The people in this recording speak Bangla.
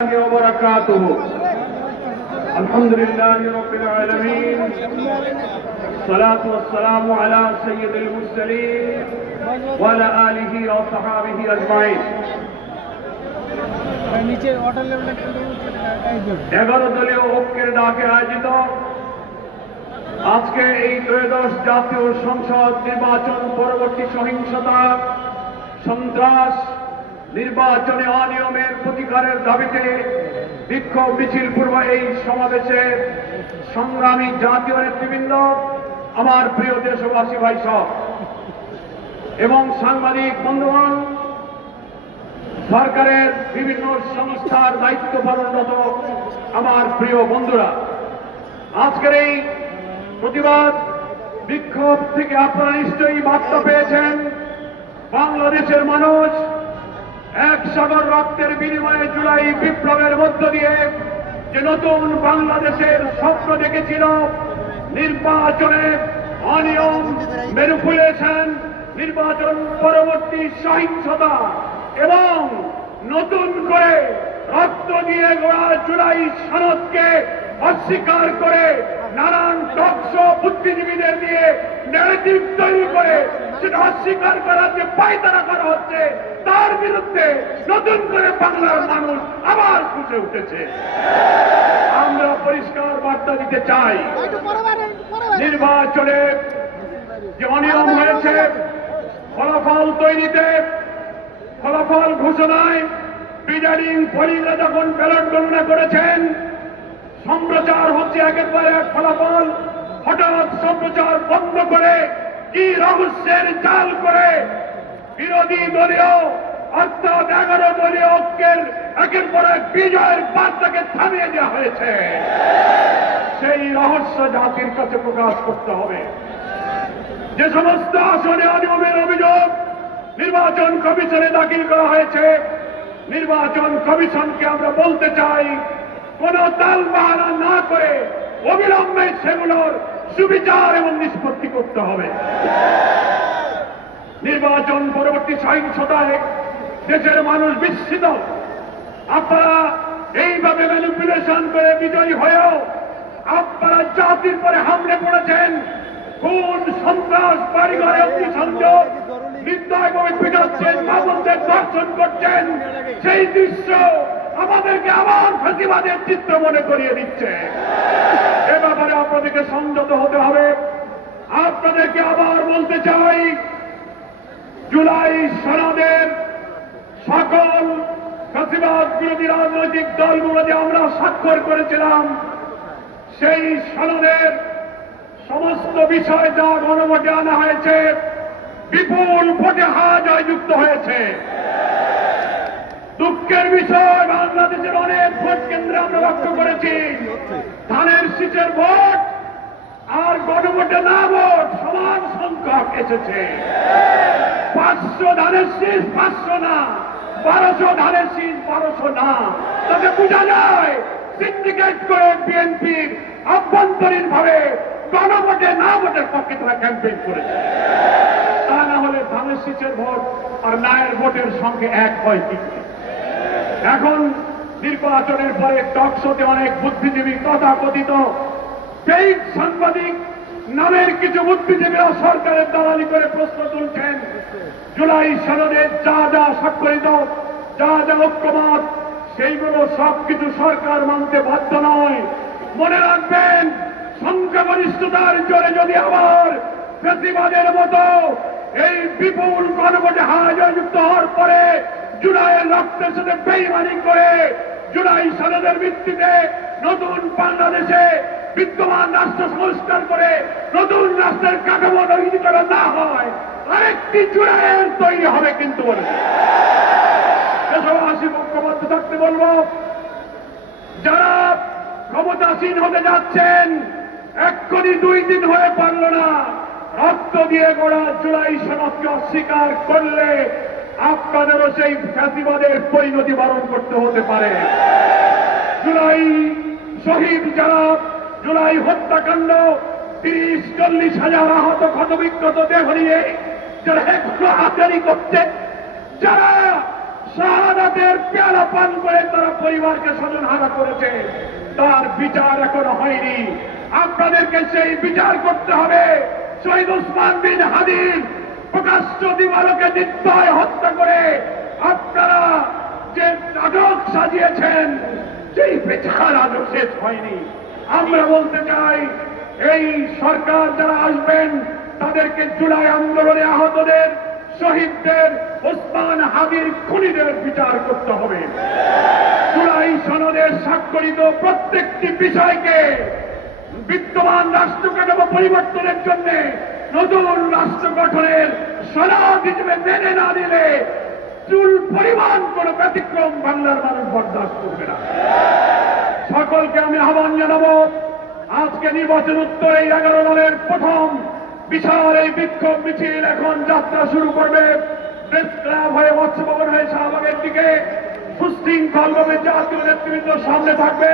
وبركاته. الحمد لله رب العالمين، الصلاة والسلام على سيد المرسلين وعلى آله وصحابه أجمعين। 11 দলীয় ঐক্যের ডাকে আয়োজিত আজকে এই ত্রয়োদশ জাতীয় সংসদ নির্বাচন পরবর্তী সহিংসতা, সন্ত্রাস, নির্বাচনে অনিয়মের প্রতিকারের দাবিতে বিক্ষোভ মিছিল পূর্ব এই সমাবেশে সংগ্রামী জাতীয় নেতৃবৃন্দ, আমার প্রিয় দেশবাসী ভাই সব এবং সাংবাদিক বন্ধুগণ, সরকারের বিভিন্ন সংস্থার দায়িত্ব পালনরত আমার প্রিয় বন্ধুরা, আজকের এই প্রতিবাদ বিক্ষোভ থেকে আপনারা নিশ্চয়ই বার্তা পেয়েছেন। বাংলাদেশের মানুষ এক সাগর রক্তের বিনিময়ে জুলাই বিপ্লবের মধ্য দিয়ে যে নতুন বাংলাদেশের স্বপ্ন দেখেছিল, নির্বাচনে অনিয়ম, ম্যানিপুলেশন, নির্বাচন পরবর্তী সহিংসতা এবং নতুন করে রক্ত দিয়ে গড়া জুলাই সনদকে অস্বীকার করে নানান টকশো বুদ্ধিজীবীদের দিয়ে ন্যারেটিভ তৈরি করে সেটা অস্বীকার করার যে পায়তারা করা হচ্ছে, তার বিরুদ্ধে নতুন করে বাংলার মানুষ আবার ফুটে উঠেছে। আমরা পরিষ্কার বার্তা দিতে চাই, নির্বাচনে যে অনিয়ম হয়েছে, ফলাফল তৈরিতে, ফলাফল ঘোষণায় প্রিজাইডিং পোলিংরা যখন ব্যালট গণনা করেছেন, সম্প্রচার হচ্ছে একের পর এক ফলাফল, হঠাৎ সম্প্রচার বন্ধ করে কি রহস্যের জাল করে বিরোধী দলীয় অর্থাৎ 11 দলীয় ঐক্যের একের পর এক বিজয়ের বার্তাকে থামিয়ে দেওয়া হয়েছে। সেই রহস্য জাতির কাছে প্রকাশ করতে হবে। যে সমস্ত আসনে অনিয়মের অভিযোগ নির্বাচন কমিশনে দাখিল করা হয়েছে, নির্বাচন কমিশনকে আমরা বলতে চাই, কোন তালবাহানা না করে অবিলম্বে সেগুলোর সুবিচার এবং নিষ্পত্তি করতে হবে। নির্বাচন পরবর্তী সহিংসতায় দেশের মানুষ বিস্মিত। আপনারা এইভাবে ম্যানিপুলেশন করে বিজয়ী হয়েও আপনারা জাতির পরে হামলে পড়েছেন, খুন, সন্ত্রাস, বাড়িঘরে অগ্নিসংযোগ, নির্দয়ভাবে পিটাচ্ছেন, মামুনদের দর্শন করছেন। সেই দৃশ্য আমাদেরকে আবার ফাঁসিবাদের চিত্র মনে করিয়ে দিচ্ছে। এ ব্যাপারে আপনাদেরকে সংযত হতে হবে। আপনাদেরকে আবার বলতে চাই, জুলাই সনদের সকল ফাঁসিবাদ বিরোধী রাজনৈতিক দলগুলো যে আমরা স্বাক্ষর করেছিলাম, সেই সনদের সমস্ত বিষয় যা গণভোটে আনা হয়েছে, বিপুল ভোটে হার জয়যুক্ত হয়েছে। দুঃখের বিষয়, বাংলাদেশের অনেক ভোট কেন্দ্রে আমরা লক্ষ্য করেছি ধানের শীষের ভোট আর গণভোটে না ভোট সমান সংখ্যক এসেছে। 500 ধানের শীষ 500 না, 1200 ধানের শীষ 1200 না। তাতে বোঝা যায় সিন্ডিকেট করে বিএনপির আভ্যন্তরীণ ভাবে গণভোটে না ভোটের পক্ষে তারা ক্যাম্পেইন করেছে। তা না হলে ধানের শীষের ভোট আর নায়ের ভোটের সঙ্গে এক হয় কি? এখন নির্বাচনের পরে টকশোতে অনেক বুদ্ধিজীবী, তথাকথিত পেইড সাংবাদিক নামের কিছু বুদ্ধিজীবীরা সরকারের দালালি করে প্রশ্ন তুলছেন, জুলাই সনদে যা যা স্বাক্ষরিত, যা যা ঐক্যমত, সেইগুলো সবকিছু সরকার মানতে বাধ্য নয়। মনে রাখবেন, সংখ্যাগরিষ্ঠতার জোরে যদি আবার ফ্যাসিবাদের মতো এই বিপুল গণভোটে হার জয়যুক্ত হওয়ার পরে জুলাইয়ের রক্তের সাথে বেইমানি করে জুলাই সনদের ভিত্তিতে নতুন বাংলাদেশে বিদ্যমান রাষ্ট্র সংস্কার করে নতুন রাষ্ট্রের কাঠামো তৈরি করা না হয়, আরেকটি জুলাইয়ের তৈরি হবে। কিন্তু বলে দেশবাসী ঐক্যবদ্ধ থাকতে বলবো, যারা ক্ষমতাসীন হতে যাচ্ছেন, এক্ষুনি 2 দিন হয়ে পারল না, রক্ত দিয়ে গড়া জুলাই সনদকে অস্বীকার করলে আপনাদেরও সেই ফ্যাসিবাদের পরিণতি বরণ করতে হতে পারে। জুলাই শহীদ যারা, জুলাই হত্যাকাণ্ড, 30-40 হাজার আহত ক্ষতবিক্ষত দেহ নিয়ে যারা এখনো হাজারি করছে, যারা শাহাদাতের পেয়ালা পান করে তারা পরিবারকে স্বজনহারা করেছে, তার বিচার এখনো হয়নি। আপনাদেরকে সেই বিচার করতে হবে। শহীদ ওসমান বিন হাদির প্রকাশ্য দিবালোকে নির্দয় হত্যা করে আপনারা যে নাটক সাজিয়েছেন, সেই বিচার আজও শেষ হয়নি। আমরা বলতে চাই, এই সরকার যারা আসবেন তাদেরকে জুলাই আন্দোলনে আহতদের, শহীদদের, ওসমান হাদির খুনিদের বিচার করতে হবে। জুলাই সনদে স্বাক্ষরিত প্রত্যেকটি বিষয়কে বিদ্যমান রাষ্ট্র কাঠামো পরিবর্তনের জন্য নতুন রাষ্ট্র গঠনের সনদ হিসেবে মেনে না দিলে চুল পরিমাণ কোন ব্যতিক্রম বাংলার মানুষ বরদাস্ত করবে না। সকলকে আমি আহ্বান জানাবো, আজকে নির্বাচন উত্তরে 11 দলের প্রথম বিশাল এই বিক্ষোভ মিছিল এখন যাত্রা শুরু করবে। প্রেস ক্লাব হয়ে, মৎস্য ভবন হয়ে শাহবাগের দিকে সুশৃঙ্খলভাবে জাতীয় নেতৃবৃন্দ সামনে থাকবে।